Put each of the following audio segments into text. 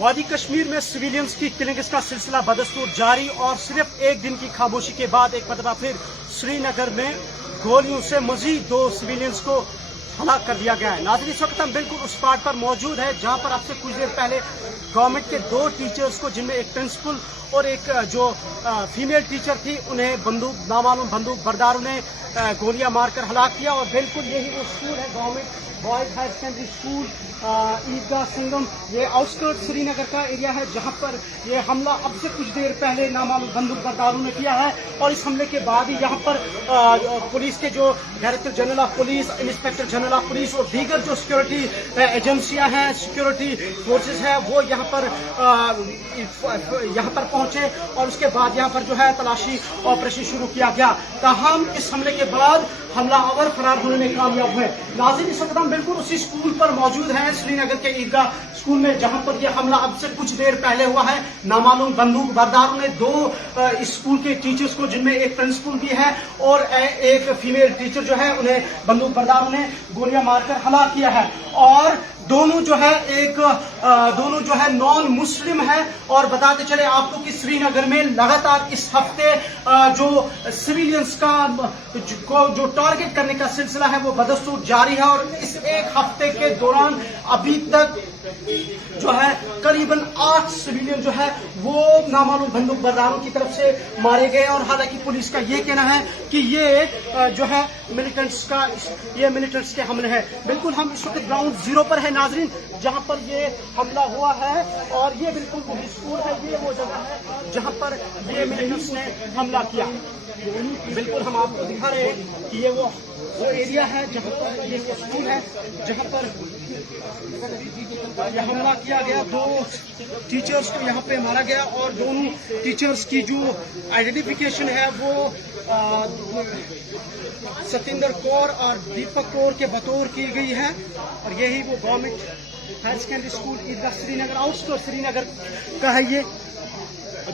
वादी कश्मीर में सिविलियंस की किलिंग्स का सिलसिला बदस्तूर जारी और सिर्फ एक दिन की खामोशी के बाद एक मरतबा फिर श्रीनगर में गोलियों से मजीद 2 सिविलियंस को हलाक कर दिया गया है। नाज़रीन, इस वक्त हम बिल्कुल उस स्पॉट पर मौजूद है जहां पर आपसे कुछ देर पहले गवर्नमेंट के 2 टीचर्स को, जिनमें एक प्रिंसिपल और एक जो फीमेल टीचर थी, उन्हें नामालूम बंदूक बरदारों ने गोलियां मारकर हलाक किया। और बिल्कुल यही वो स्कूल है, Government Boys Higher Secondary School Eidgah Sangam, ये आउटस्कर्ट श्रीनगर का एरिया है जहां पर ये हमला अब से कुछ देर पहले नामालूम बंदूक बरदारों ने किया है। और इस हमले के बाद ही यहाँ पर पुलिस के जो director general of police, inspector general of police और दीगर जो सिक्योरिटी एजेंसियां हैं, सिक्योरिटी फोर्सेस है, वो यहाँ पर पहुंचे और उसके बाद यहाँ पर जो है तलाशी ऑपरेशन शुरू किया गया। ताहम इस हमले के बाद हमलावर फरार होने में कामयाब हुए। नाज़रीन, इस वक्त हम बिल्कुल उसी स्कूल पर मौजूद हैं, श्रीनगर के ईदगाह स्कूल में, जहां पर यह हमला अब से कुछ देर पहले हुआ है। नामालूम बंदूक बरदारों ने 2 इस स्कूल के टीचर्स को, जिनमें एक प्रिंसिपल भी है और एक फीमेल टीचर जो है, उन्हें बंदूक बरदारों ने गोलियां मारकर हलाक किया है। और दोनों जो है नॉन मुस्लिम है। और बताते चले आपको कि श्रीनगर में लगातार इस हफ्ते जो सिविलियंस को जो टारगेट करने का सिलसिला है वो बदस्तूर जारी है। और इस एक हफ्ते के दौरान अभी तक जो है करीबन 8 सिविलियन जो है वो नामालूम बंदूक बरदारों की तरफ से मारे गए। और हालांकि पुलिस का ये कहना है कि ये जो है मिलिटेंट्स के हमले हैं। बिल्कुल हम इस वक्त ग्राउंड जीरो पर है नाजरीन, जहां पर ये हमला हुआ है। और ये बिल्कुल वही स्कूल है, ये वो जगह है जहां पर ये मिलिटेंट्स ने हमला किया। बिल्कुल हम आपको दिखा रहे हैं कि ये वो एरिया है जहां पर ये स्कूल है, जहां पर यह हमला किया गया। 2 टीचर्स को यहाँ पे मारा गया और दोनों टीचर्स की जो आइडेंटिफिकेशन है वो सतिंदर कौर और दीपक कौर के बतौर की गई है। और यही वो गवर्नमेंट हायर सेकेंडरी स्कूल ईदगाह श्रीनगर, आउटस्कर्ट श्रीनगर का है ये,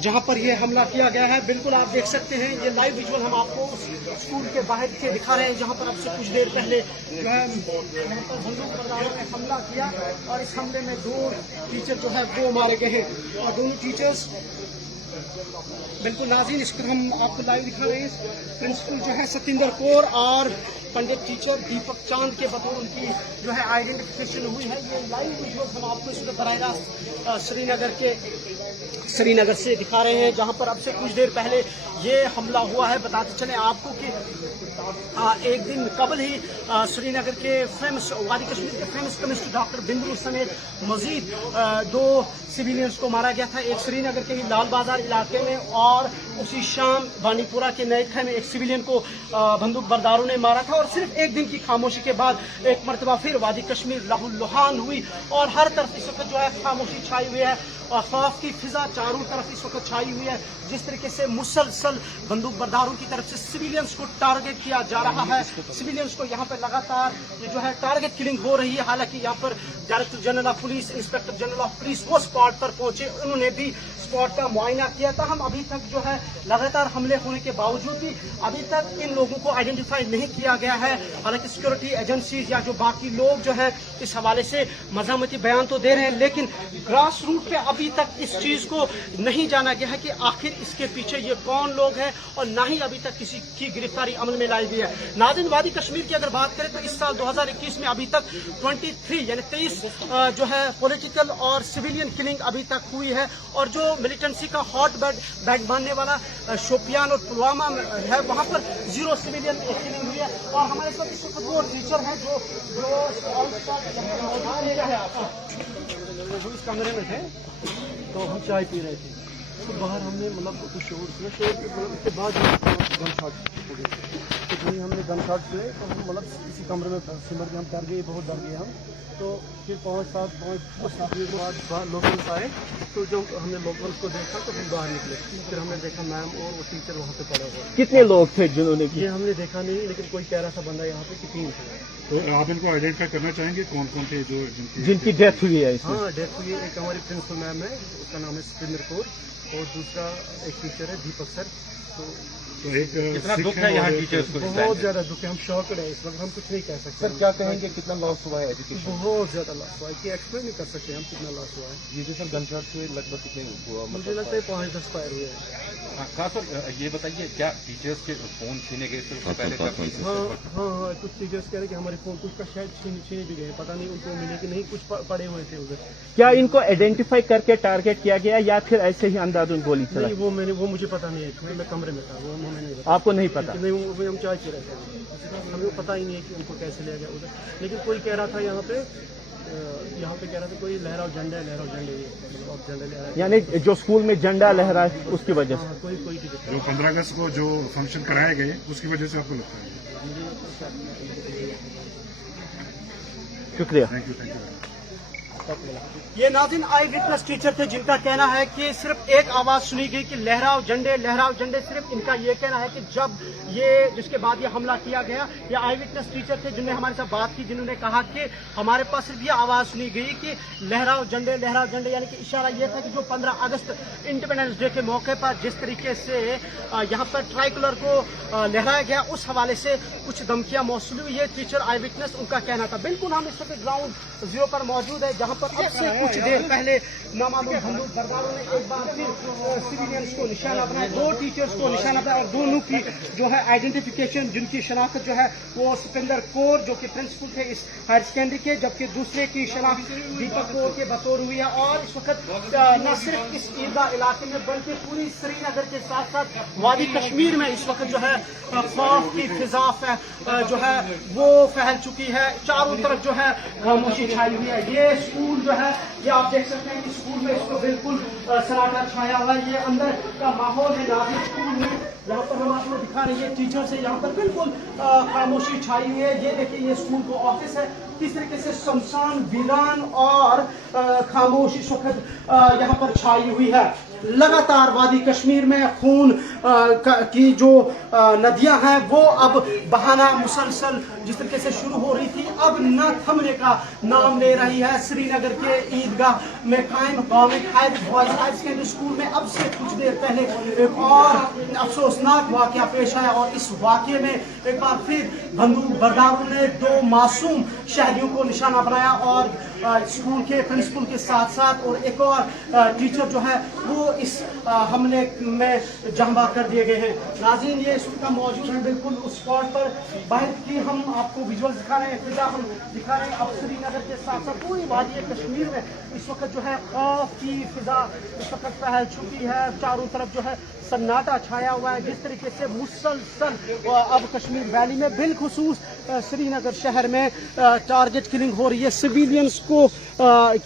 जहां पर ये हमला किया गया है। बिल्कुल आप देख सकते हैं, ये लाइव विजुअल हम आपको स्कूल के बाहर से दिखा रहे हैं, जहां पर अब से कुछ देर पहले जो है यहाँ पर बंदूक बरदारों ने हमला किया। और इस हमले में 2 टीचर जो है वो मारे गए हैं। और दोनों टीचर्स बिल्कुल नाज़रीन, इसको हम आपको लाइव दिखा रहे हैं। प्रिंसिपल जो है सतिंदर कौर और पंडित टीचर दीपक चांद के बतौर उनकी जो है आइडेंटिफिकेशन हुई है। ये लाइव विजुअल हम आपको इस वक्त बराह रास्त श्रीनगर से दिखा रहे हैं, जहां पर अब से कुछ देर पहले ये हमला हुआ है। बताते चले आपको कि एक दिन कबल ही श्रीनगर के फेमस, वादी कश्मीर के फेमस केमिस्ट डॉक्टर बिंदु समेत मजीद 2 सिविलियंस को मारा गया था। एक श्रीनगर के ही लाल बाजार इलाके में और उसी शाम बानीपुरा के नईखा में एक सिविलियन को बंदूक बरदारों ने मारा था। और सिर्फ एक दिन की खामोशी के बाद एक मरतबा फिर वादी कश्मीर लहूलुहान हुई और हर तरफ इस वक्त जो है खामोशी छाई हुई है और खौफ की फिजा चारों तरफ इस वक्त छाई हुई है। जिस तरीके से मुसलसल बंदूक बरदारों की तरफ से सिविलियंस को टारगेट किया जा रहा है, सिविलियंस को यहाँ पर लगातार ये जो है टारगेट किलिंग हो रही है। हालांकि यहाँ पर director general of police, inspector general of police वो स्पॉट पर पहुंचे, उन्होंने भी स्पॉट का मुआयना किया था। हम अभी तक जो है लगातार हमले होने के बावजूद भी अभी तक इन लोगों को आइडेंटिफाई नहीं किया गया है। हालांकि सिक्योरिटी एजेंसीज या जो बाकी लोग जो है इस हवाले से मज़ामती बयान तो दे रहे हैं, लेकिन ग्रास रूट पे अभी तक इस चीज को नहीं जाना गया है कि आखिर इसके पीछे ये कौन लोग हैं, और ना ही अभी तक किसी की गिरफ्तारी अमल में लाई गई है। नाज़रीन, वादी कश्मीर की अगर बात करें तो इस साल 2021 में अभी तक 23 यानी 23 जो है पॉलिटिकल और सिविलियन किलिंग अभी तक हुई है। और जो मिलिटेंसी का हॉट बेड मानने वाला शोपियान और पुलवामा है, वहां पर 0 सिविलियन किलिंग हुई है। और हमारे साथ इस वक्त वो टीचर है जो इस कमरे में थे, तो हम चाय पी रहे थे, तो बाहर हमने मतलब कुछ शोर सुना, उसके बाद गन शॉट हो गए। तो जब हमने गन शॉट सुने तो हम मतलब इसी कमरे में सिमर के हम डर गए, बहुत डर गए हम। तो फिर 5-7 मिनट के बाद लोकल्स आए, तो जब हमने लोकल्स को देखा तो हम बाहर निकले। फिर हमने देखा मैम और वो टीचर वहाँ पे पड़े हुए। कितने लोग थे जिन्होंने ये हमने देखा नहीं, लेकिन कोई कह रहा था बंदा यहाँ पे कि 3 थे। तो आप इनको आइडेंटिफाई करना चाहेंगे कौन कौन थे जो जिनकी डेथ हुई है इसमें? हाँ, डेथ हुई है। एक हमारी प्रिंसिपल मैम है, उसका नाम है सतिंदर कौर, और दूसरा एक टीचर है दीपक सर। तो तो एक कितना सिख दुख है यहाँ और एक- टीचर्स को? बहुत ज्यादा दुख है, हम शॉक है इस वक्त, हम कुछ नहीं कह सकते। सर क्या कहेंगे कितना लॉस हुआ है एजुकेशन? बहुत ज्यादा लॉस हुआ है कि एक्सप्लेन नहीं कर सकते हम कितना लॉस हुआ है। ये जो सर गन शॉट से लगभग कितने हुआ? मुझे लगता है 5-10 फायर हुए हैं। खास सर ये बताइए, क्या टीचर्स के फोन छीने गए थे उससे पहले? हाँ, कुछ टीचर्स कह रहे कि हमारे फोन कुछ का शायद छीने भी गए, पता नहीं उनको मिले कि नहीं, कुछ पड़े हुए थे उधर। क्या इनको आइडेंटिफाई करके टारगेट किया गया या फिर ऐसे ही अंधाधुंध गोली चला? नहीं, वो मुझे पता नहीं है, मैं कमरे में था, वो हमें नहीं पता। आपको नहीं पता? नहीं, वो हम चाय पी रहे थे, हमें पता ही नहीं है कि उनको कैसे लिया गया उधर। लेकिन कोई कह रहा था यहाँ पे कह रहा था कोई लहराओ झंडे, मतलब अब झंडे लहरा, यानी जो स्कूल में झंडा लहरा है उसकी वजह से? कोई टिकट जो 15 अगस्त को जो फंक्शन कराए गए उसकी वजह से आपको लगता है? शुक्रिया। Thank you. ये नाज़रीन आई विटनेस टीचर थे जिनका कहना है कि सिर्फ एक आवाज सुनी गई कि लहराओ झंडे, लहराओ झंडे। सिर्फ इनका ये कहना है कि जब ये जिसके बाद ये हमला किया गया, ये आई विटनेस टीचर थे जिन्होंने हमारे साथ बात की, जिन्होंने कहा कि हमारे पास सिर्फ ये आवाज सुनी गई कि लहराओ झंडे, लहराओ झंडे। यानी कि इशारा ये था कि जो 15 अगस्त इंडिपेंडेंस डे के मौके पर जिस तरीके से यहाँ पर ट्राई कलर को लहराया गया, उस हवाले से कुछ धमकियां मौसूल हुई। ये टीचर आई विटनेस उनका कहना था। बिल्कुल हम इस वक्त ग्राउंड जीरो पर मौजूद है, जहाँ पर अब से कुछ देर पहले नामालूम बंदूक बरदारों ने एक बार फिर सिविलियंस को निशाना बनाया, 2 टीचर्स को निशाना बनाया और दोनों की जो है आइडेंटिफिकेशन, जिनकी शनाख्त जो है वो सुपिंदर कौर जो कि प्रिंसिपल थे इस हायर सेकेंडरी के, जबकि दूसरे की शनाख्त दीपक कौर के बतौर हुई है। और इस वक्त न सिर्फ इस ईदगाह इलाके में बल्कि पूरी श्रीनगर के साथ साथ वादी कश्मीर में इस वक्त जो है खौफ की फिजा जो है वो फैल चुकी है। चारों तरफ जो है खामोशी छाई हुई है। ये स्कूल जो है, ये आप देख सकते हैं कि स्कूल में इसको बिल्कुल सन्नाटा छाया हुआ है। ये अंदर का माहौल है नाज़रीन स्कूल में, यहाँ पर हम आपको दिखा रहे हैं टीचर्स है, यहाँ पर बिल्कुल खामोशी छाई हुई है। ये देखिए, ये स्कूल का ऑफिस है, किस तरीके से सुनसान, वीरान और खामोश इस वक्त यहाँ पर छाई हुई है। लगातार वादी कश्मीर में खून की जो नदियां हैं वो अब बहाना मुसलसल जिस तरीके से शुरू हो रही थी, अब न थमने का नाम ले रही है। श्रीनगर के ईदगाह में कायम गवर्नमेंट हायर सेकेंडरी स्कूल में अब से कुछ देर पहले एक और अफसोसनाक वाकया पेश आया और इस वाकये में एक बार फिर बंदूक बरदारों ने 2 मासूम शहरियों को निशाना बनाया और स्कूल के प्रिंसिपल के साथ साथ और एक और टीचर जो है वो इस हमले में जहाँ कर दिए गए हैं। नाज़रीन, ये इस वक्त मौजूद है बिल्कुल उस स्पॉट पर, बाहर की हम आपको विजुअल दिखा रहे हैं, फिजा हम दिखा रहे हैं। अब श्रीनगर के साथ साथ पूरी वादी कश्मीर में इस वक्त जो है खौफ की फिजा इस वक्त फैल चुकी है। चारों तरफ जो है सन्नाटा छाया हुआ है। जिस तरीके से मुसलसल अब कश्मीर वैली में बिलखुसूस श्रीनगर शहर में टारगेट किलिंग हो रही है, सिविलियंस को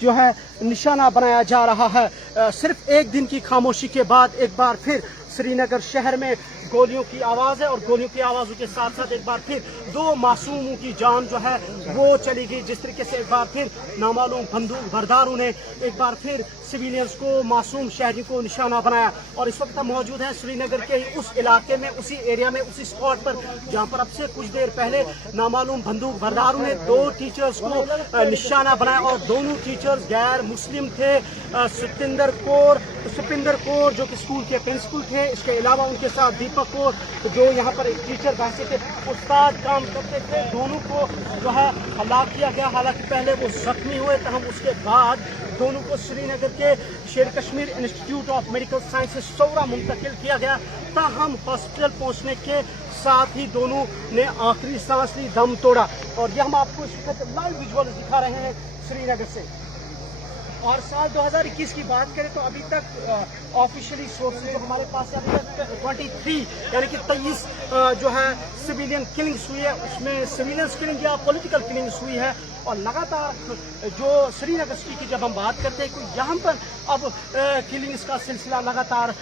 जो है निशाना बनाया जा रहा है। सिर्फ एक दिन की खामोशी के बाद एक बार फिर श्रीनगर शहर में गोलियों की आवाज़ है और गोलियों की आवाज़ों के साथ साथ एक बार फिर 2 मासूमों की जान जो है वो चली गई। जिस तरीके से एक बार फिर नामालूम बंदूक बरदारों ने एक बार फिर सिविलियंस को, मासूम शहरियों को निशाना बनाया। और इस वक्त हम मौजूद हैं श्रीनगर के उस इलाके में, उसी एरिया में, उसी स्पॉट पर जहां पर अब से कुछ देर पहले नामालूम बंदूक बरदारों ने 2 टीचर्स को निशाना बनाया और दोनों टीचर्स गैर मुस्लिम थे। सुपिंदर कौर जो कि स्कूल के प्रिंसिपल थे, इसके अलावा उनके साथ दीपक कौर जो यहाँ पर एक टीचर वैसे थे, उस्ताद काम करते थे। दोनों को जो है हलाक किया गया। हालांकि पहले वो जख्मी हुए, तहम उसके बाद दोनों को श्रीनगर के Sher Kashmir Institute of Medical Sciences Soura मुंतकिल किया गया। ताहम हॉस्पिटल पहुंचने के साथ ही दोनों ने आखिरी सांस ली, दम तोड़ा। और यह हम आपको इस वक्त लाइव विजुअल दिखा रहे हैं श्रीनगर से। और साल 2021 की बात करें तो अभी तक ऑफिशियली सोर्सेज जो हमारे पास है, अभी तक 23 यानी कि 23 जो है सिविलियन किलिंग्स हुई है, उसमें सिविलियंस किलिंग या पॉलिटिकल किलिंग्स हुई है। और लगातार जो श्रीनगर सिटी की जब हम बात करते हैं, कोई यहाँ पर अब किलिंग्स का सिलसिला लगातार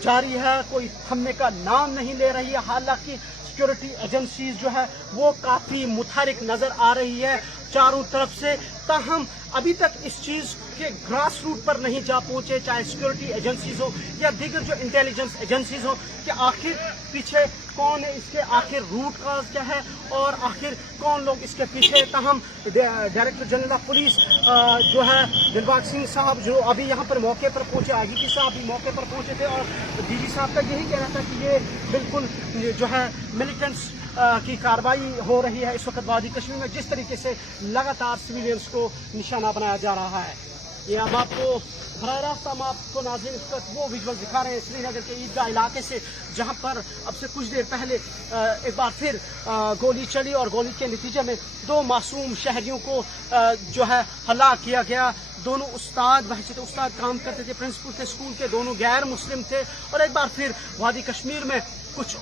जारी है, कोई थमने का नाम नहीं ले रही है। हालांकि सिक्योरिटी एजेंसीज जो है वो काफ़ी मुतहरिक नज़र आ रही है। चारों तरफ से, ताहम अभी तक इस चीज के ग्रास रूट पर नहीं जा पहुंचे, चाहे सिक्योरिटी एजेंसीज हो या दीगर जो इंटेलिजेंस एजेंसीज हो, कि आखिर पीछे कौन है, इसके आखिर रूट काज क्या है और आखिर कौन लोग इसके पीछे। ताहम डायरेक्टर जनरल ऑफ पुलिस जो है दिलबाग सिंह साहब, जो अभी यहाँ पर मौके पर पहुंचे, IGP साहब भी मौके पर पहुंचे थे, और DG साहब का यही कहना था कि ये बिल्कुल जो है मिलिटेंट्स की कार्रवाई हो रही है इस वक्त वादी कश्मीर में, जिस तरीके से लगातार सिविलियंस को निशाना बनाया जा रहा है। ये अब आपको बराह रास्त हम आपको नाज़रीन इस वक्त वो विजुअल दिखा रहे हैं श्रीनगर के ईदगाह इलाके से, जहां पर अब से कुछ देर पहले एक बार फिर गोली चली और गोली के नतीजे में 2 मासूम शहरियों को जो है हलाक किया गया। दोनों उस्ताद काम करते थे, प्रिंसिपल थे स्कूल के, दोनों गैर मुस्लिम थे, और एक बार फिर वादी कश्मीर में कुछ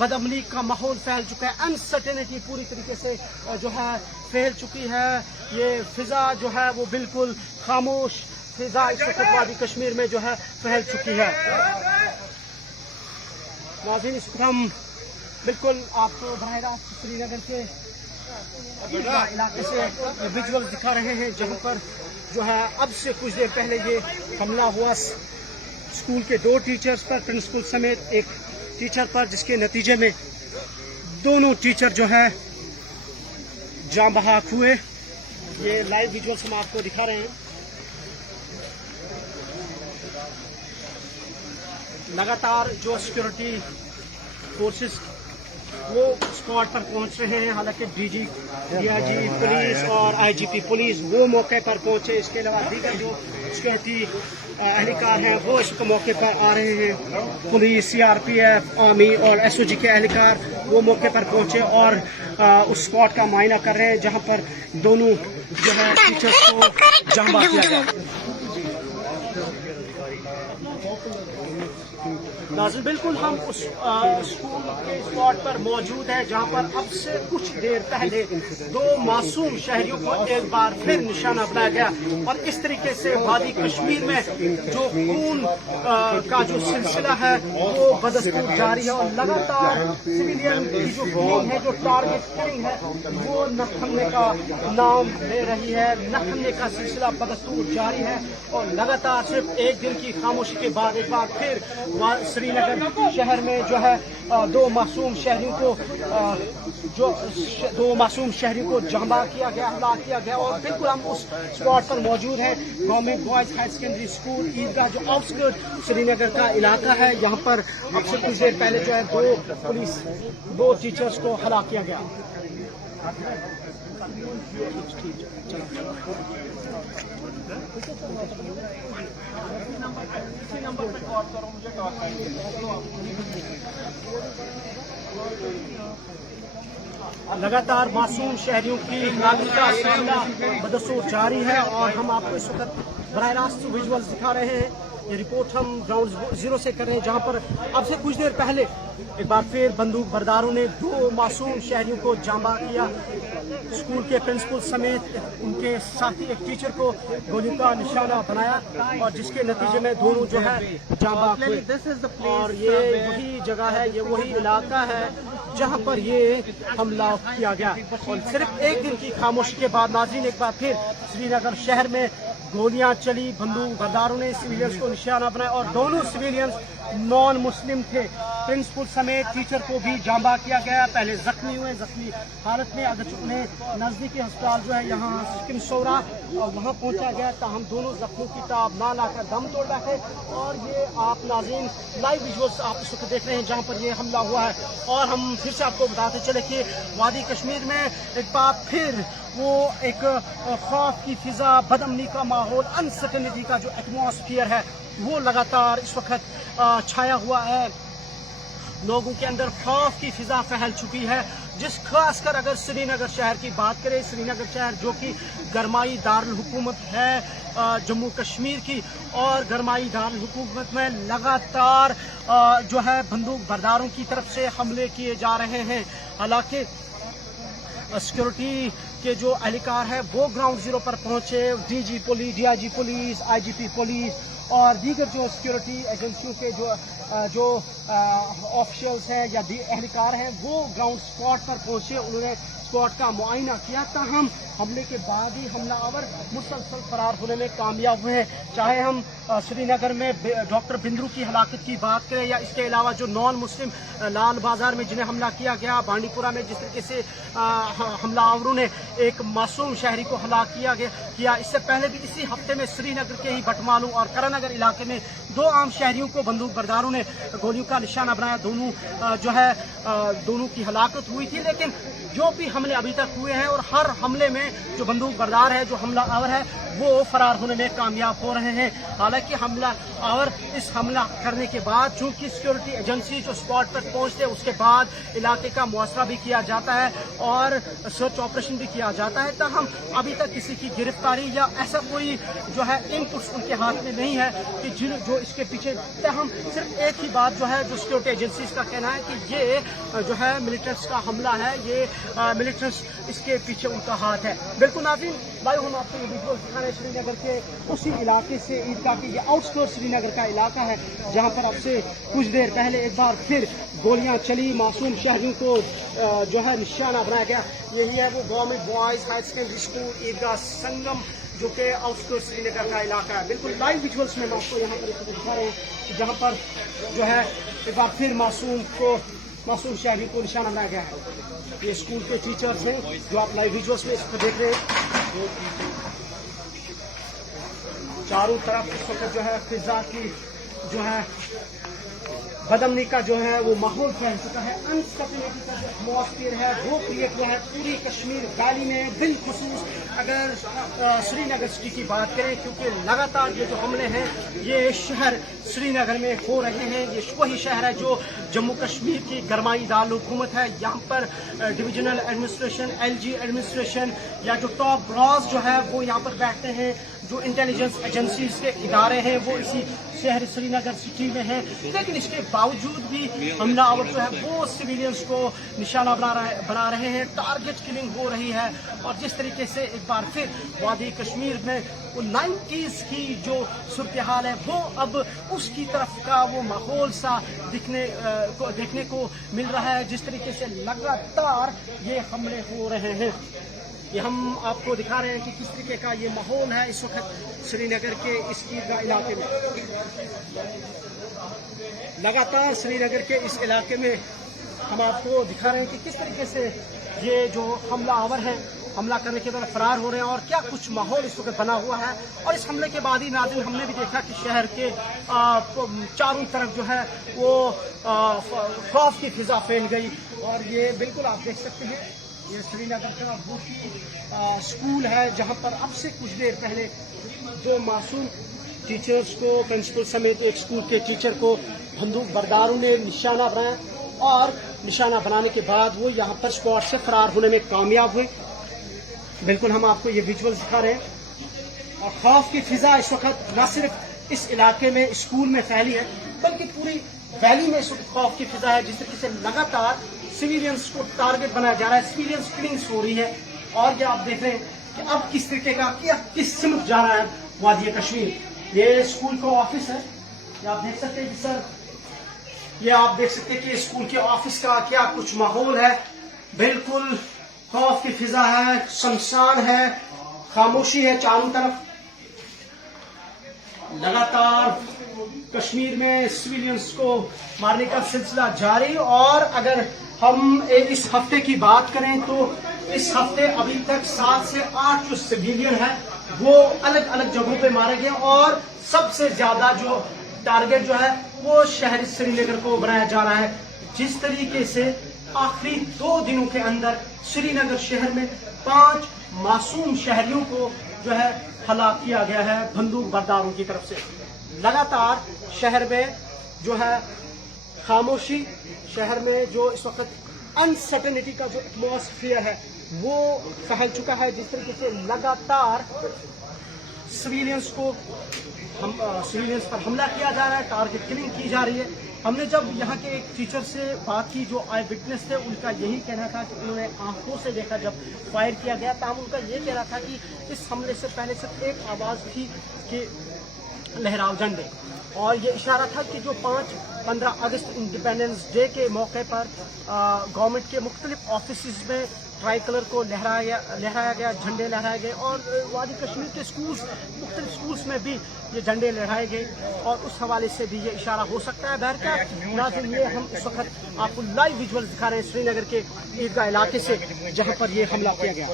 बदअमनी का माहौल फैल चुका है, अनसर्टेनिटी पूरी तरीके से जो है फैल चुकी है। ये फिजा जो है वो बिल्कुल खामोश फिजा इस वक्त वादी कश्मीर में जो है फैल चुकी है। नाज़रीन इस वक्त हम बिल्कुल आपको बराह रास्त श्रीनगर के इलाके से विजुअल दिखा रहे हैं, जहां पर जो है अब से कुछ देर पहले ये हमला हुआ स्कूल के 2 टीचर्स पर, प्रिंसिपल समेत एक टीचर पर, जिसके नतीजे में दोनों टीचर जो है जान बहक हुए। ये लाइव विजुअल्स हम आपको दिखा रहे हैं। लगातार जो सिक्योरिटी फोर्सेस वो स्पॉट पर पहुंच रहे हैं, हालांकि DG पुलिस और IGP पुलिस वो मौके पर पहुंचे। इसके अलावा दीगर जो सिक्योरिटी एहलकार हैं वो इस मौके पर आ रहे हैं। पुलिस, CRPF, आर्मी और SOG के एहलकार वो मौके पर पहुंचे और उस स्पॉट का मुआयना कर रहे हैं, जहां पर दोनों जो है टीचर्स को जांबा किया गया। नाज़रीन बिल्कुल हम उस स्कूल के स्पॉट पर मौजूद हैं, जहां पर अब से कुछ देर पहले 2 मासूम शहरियों को एक बार फिर निशाना बनाया गया, और इस तरीके से वादी कश्मीर में जो खून का जो सिलसिला है वो बदस्तूर जारी है, और लगातार सिविलियन की जो किलिंग है, जो टारगेट किलिंग है, वो न थमने का नाम ले रही है। न थमने का सिलसिला बदस्तूर जारी है, और लगातार सिर्फ एक दिन की खामोशी के बाद एक बार फिर श्रीनगर शहर में जो है 2 मासूम शहरियों को जांबा किया गया, हलाक किया गया। और बिल्कुल हम उस स्पॉट पर मौजूद हैं, Government Boys Higher Secondary School Eidgah जो आउटस्कर्ट श्रीनगर का इलाका है। यहाँ पर अब से कुछ देर पहले जो है 2 टीचर्स को हलाक किया गया। लगातार मासूम शहरियों की हलाकत का सिलसिला बदस्तूर जारी है, और हम आपको इस वक्त बराह रास्त विजुअल्स दिखा रहे हैं। ये रिपोर्ट हम ग्राउंड जीरो से कर रहे हैं, जहां पर अब से कुछ देर पहले एक बार फिर बंदूक बरदारों ने 2 मासूम शहरियों को जांबा किया। स्कूल के प्रिंसिपल समेत उनके साथी एक टीचर को गोली का निशाना बनाया, और जिसके नतीजे में दोनों जो है जांबा हुए। और ये वही जगह है, ये वही इलाका है जहां पर ये हमला किया गया। और सिर्फ एक दिन की खामोशी के बाद नाज़रीन एक बार फिर श्रीनगर शहर में गोलियां चली, बंदूक बरदारों ने सिविलियंस को निशाना बनाया, और दोनों सिविलियंस नॉन मुस्लिम थे। प्रिंसिपल समेत टीचर को भी जांबा किया गया। पहले जख्मी हुए, जख्मी हालत में अगर उन्हें नज़दीकी अस्पताल जो है यहाँ किमसौरा और वहाँ पहुँचा गया, ताहम दोनों जख्मों की ताब ना लाकर दम तोड़ बैठे। और ये आप नाज़रीन लाइव विजुअल्स आप इस वक्त देख रहे हैं जहाँ पर ये हमला हुआ है। और हम फिर से आपको बताते चले कि वादी कश्मीर में एक बार फिर वो एक खौफ की फिजा, बदअमनी का माहौल, अनसर्टेनिटी का जो एटमॉस्फेयर है वो लगातार इस वक्त छाया हुआ है। लोगों के अंदर खौफ की फिजा फैल चुकी है। खासकर अगर श्रीनगर शहर की बात करें, श्रीनगर शहर जो कि गरमाई दारुल हुकूमत है जम्मू कश्मीर की, और गरमाई दारुल हुकूमत में लगातार जो है बंदूक बरदारों की तरफ से हमले किए जा रहे हैं। हालांकि सिक्योरिटी के जो एहलकार है वो ग्राउंड जीरो पर पहुंचे, DG police, DIG police, IGP police और दीगर जो सिक्योरिटी एजेंसियों के जो जो ऑफिशियल्स हैं या एहलकार हैं वो ग्राउंड स्पॉट पर पहुंचे, उन्होंने स्पॉट का मुआयना किया। ताहम हमले के बाद ही हमलावर मुसलसल फरार होने में कामयाब हुए हैं। चाहे हम श्रीनगर में डॉक्टर बिंद्रू की हलाकत की बात करें या इसके अलावा जो नॉन मुस्लिम लाल बाजार में जिन्हें हमला किया गया, बांडीपुरा में जिस तरीके से हमलावरों ने एक मासूम शहरी को हलाक किया। इससे पहले भी इसी हफ्ते में श्रीनगर के ही भटमालू और करानगर इलाके में 2 आम शहरियों को बंदूक बरदारों ने गोलियों का निशाना बनाया। दोनों की हलाकत हुई थी। लेकिन जो भी हमले अभी तक हुए हैं और हर हमले में जो बंदूक बरदार है, जो हमलावर है, वो फरार होने में कामयाब हो रहे हैं। हालांकि हमलावर इस हमला करने के बाद चूंकि सिक्योरिटी एजेंसी जो स्पॉट पर पहुंचते हैं उसके बाद इलाके का मुआसरा भी किया जाता है और सर्च ऑपरेशन भी किया जाता है, ताहम अभी तक किसी की गिरफ्तारी या ऐसा कोई जो है इनपुट्स उनके हाथ में नहीं है कि जो इसके पीछे। ताहम सिर्फ एक ही बात जो है, जो सिक्योरिटी एजेंसी का कहना है कि ये जो है मिलिटेंट्स का हमला है, ये मिलिटेंट्स इसके पीछे उनका हाथ है। बिल्कुल नाज़रीन, लाइव हम आपको ये वीडियो दिखा रहे हैं श्रीनगर के उसी इलाके से, ईदगाह के ये आउटस्कर्ट श्रीनगर का इलाका है जहां पर अब से कुछ देर पहले एक बार फिर गोलियां चली, मासूम शहरियों को जो है निशाना बनाया गया। यही है वो Government Boys Higher Secondary School Eidgah Sangam जो कि आउटस्कर्ट श्रीनगर का इलाका है। बिल्कुल लाइव विजुअल्स में हम आपको यहाँ पर दिखा रहे हैं जहाँ पर जो है एक बार फिर मासूम शहरी को निशाना बनाया गया है। ये स्कूल के टीचर्स हैं जो आप लाइव विजुअल्स में इसको देख रहे हैं। चारों तरफ इस वक्त जो है फिजा की जो है बदमनी का जो है वो माहौल फैल चुका है। अनस्टेबिलिटी का जो एटमॉस्फेयर है वो क्रिएट हुआ है पूरी कश्मीर वैली में, बिलखुसूस अगर श्रीनगर सिटी की बात करें, क्योंकि लगातार ये जो हमले हैं ये शहर श्रीनगर में हो रहे हैं। ये वही शहर है जो जम्मू कश्मीर की गरमाई दारुल हुकूमत है। यहाँ पर डिविजनल एडमिनिस्ट्रेशन, LG एडमिनिस्ट्रेशन या जो टॉप ब्रॉस जो है वो यहाँ पर बैठते हैं। जो इंटेलिजेंस एजेंसीज के इदारे हैं वो इसी शहर श्रीनगर सिटी में हैं। लेकिन इसके बावजूद भी हमलावर जो है वो सिविलियंस को निशाना बना रहे हैं, टारगेट किलिंग हो रही है। और जिस तरीके से एक बार फिर वादी कश्मीर में वो 90s की जो सूरत हाल है वो अब उसकी तरफ का वो माहौल सा देखने को मिल रहा है। जिस तरीके से लगातार ये हमले हो रहे हैं, ये हम आपको दिखा रहे हैं कि किस तरीके का ये माहौल है इस वक्त श्रीनगर के इस ईदगाह इलाके में। लगातार श्रीनगर के इस इलाके में हम आपको दिखा रहे हैं कि किस तरीके से ये जो हमलावर हैं हमला करने के बाद फरार हो रहे हैं और क्या कुछ माहौल इस वक्त बना हुआ है। और इस हमले के बाद ही नाज़रीन हमने भी देखा कि शहर के चारों तरफ जो है वो खौफ की फिजा फैल गई। और ये बिल्कुल आप देख सकते हैं ये श्रीनगर का वो स्कूल है जहां पर अब से कुछ देर पहले 2 मासूम टीचर्स को, प्रिंसिपल समेत एक स्कूल के टीचर को बंदूक बरदारों ने निशाना बनाया और निशाना बनाने के बाद वो यहाँ पर स्पॉट से फरार होने में कामयाब हुए। बिल्कुल हम आपको ये विजुअल्स दिखा रहे हैं। और खौफ की फिजा इस वक्त न सिर्फ इस इलाके में स्कूल में फैली है बल्कि पूरी वैली में इस वक्त खौफ की फिजा है। जिस तरीके से लगातार सिविलियंस को टारगेट बनाया जा रहा है, सिविलियंस किलिंग्स हो रही है। और ये आप देख रहे हैं कि अब किस तरीके का किस सिमत जा रहा है वादी कश्मीर। ये स्कूल का ऑफिस है, ये आप देख सकते हैं सर, ये आप देख सकते हैं कि स्कूल के ऑफिस का क्या कुछ माहौल है। बिल्कुल खौफ की फिजा है, शमशान है, खामोशी है चारों तरफ। लगातार कश्मीर में सिविलियंस को मारने का सिलसिला जारी। और अगर हम इस हफ्ते की बात करें तो इस हफ्ते अभी तक 7 से 8 जो सिविलियन है वो अलग अलग जगहों पे मारे गए। और सबसे ज्यादा जो टारगेट जो है वो शहर श्रीनगर को बनाया जा रहा है। जिस तरीके से आखिरी 2 दिनों के अंदर श्रीनगर शहर में 5 मासूम शहरियों को जो है हलाक किया गया है बंदूक बरदारों की तरफ से। लगातार शहर में जो है खामोशी, शहर में जो इस वक्त अनसर्टेनिटी का जो एटमॉस्फेयर है वो फैल चुका है। जिस तरीके से लगातार सिविलियंस पर हमला किया जा रहा है, टारगेट किलिंग की जा रही है। हमने जब यहाँ के एक टीचर से बात की जो आई विटनेस थे, उनका यही कहना था कि उन्होंने आंखों से देखा जब फायर किया गया। तब उनका ये कहना था कि इस हमले से पहले सिर्फ एक आवाज़ थी कि लहराओ झंडे। اور یہ اشارہ تھا کہ جو 15 اگست انڈیپینڈنس ڈے کے موقع پر گورنمنٹ کے مختلف آفیسز میں ٹرائی کلر کو لہرایا گیا، جھنڈے لہرائے گئے، اور وادی کشمیر کے سکولز، مختلف سکولز میں بھی یہ جھنڈے لہرائے گئے، اور اس حوالے سے بھی یہ اشارہ ہو سکتا ہے. بہرکیف ناظرین، یہ ہم اس وقت آپ کو لائیو ویژول دکھا رہے ہیں سری نگر کے عیدگاہ علاقے سے جہاں پر یہ حملہ کیا گیا.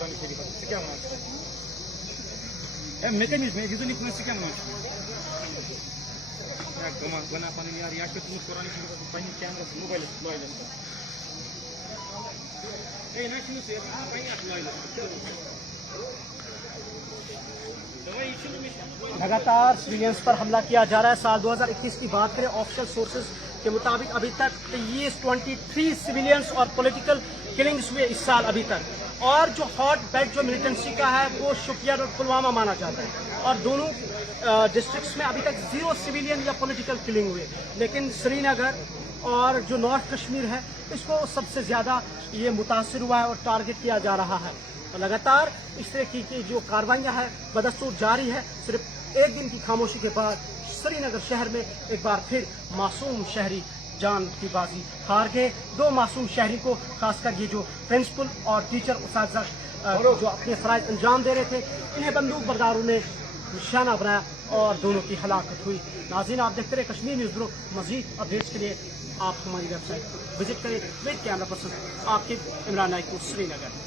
لگاتار سویلینس پر حملہ کیا جا رہا ہے. سال 2021 کی بات کریں، آفیشل سورسز کے مطابق ابھی تک 23 سویلینس اور پولیٹیکل کلنگز ہوئے اس سال ابھی تک. اور جو ہاٹ بیڈ جو ملیٹنسی کا ہے وہ شوپیان اور پلوامہ مانا جاتا ہے، اور دونوں ڈسٹرکٹس میں ابھی تک 0 سویلین یا پولیٹیکل کلنگ ہوئے. لیکن سری نگر اور جو نارتھ کشمیر ہے اس کو سب سے زیادہ یہ متاثر ہوا ہے اور ٹارگٹ کیا جا رہا ہے. لگاتار اس طرح کی جو کاروائیاں ہیں بدستور جاری ہے. صرف ایک دن کی خاموشی کے بعد سری نگر شہر میں ایک بار پھر معصوم شہری جان کی بازی ہار گئے. 2 معصوم شہری کو، خاص کر یہ جو پرنسپل اور ٹیچر اساتذہ جو اپنے فرائض انجام دے رہے تھے، انہیں بندوق برداروں نے نشانہ بنایا اور دونوں کی ہلاکت ہوئی. ناظرین، آپ دیکھتے رہے کشمیر نیوز بیورو. مزید اپڈیٹس کے لیے آپ ہماری ویب سائٹ وزٹ کریں. وتھ کیمرہ پرسن آپ کے عمران نائک کو، سری نگر.